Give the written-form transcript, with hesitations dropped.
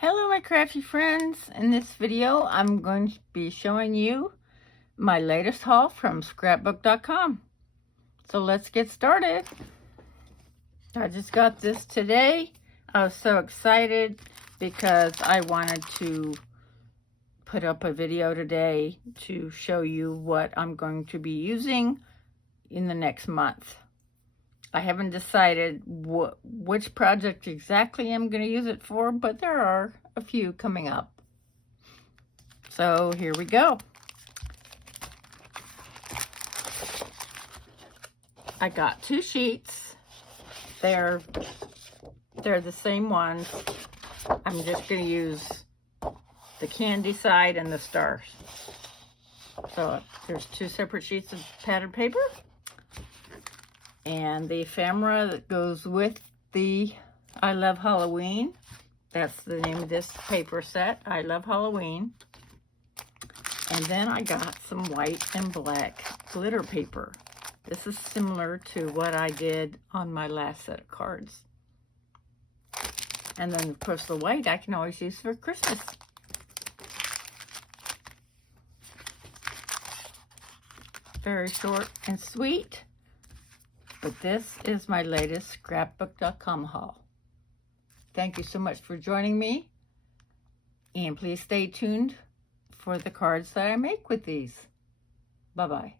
Hello my crafty friends. In this video I'm going to be showing you my latest haul from scrapbook.com. So let's get started. I just got this today. I was so excited because I wanted to put up a video today to show you what I'm going to be using in the next month. I haven't decided which project exactly I'm going to use it for, but there are a few coming up. So here we go. I got 2 sheets. They're the same ones. I'm just going to use the candy side and the stars. So there's 2 separate sheets of patterned paper. And the ephemera that goes with the I Love Halloween. That's the name of this paper set, I Love Halloween. And then I got some white and black glitter paper. This is similar to what I did on my last set of cards. And then, of course, the white I can always use for Christmas. Very short and sweet. But this is my latest Scrapbook.com haul. Thank you so much for joining me. And please stay tuned for the cards that I make with these. Bye-bye.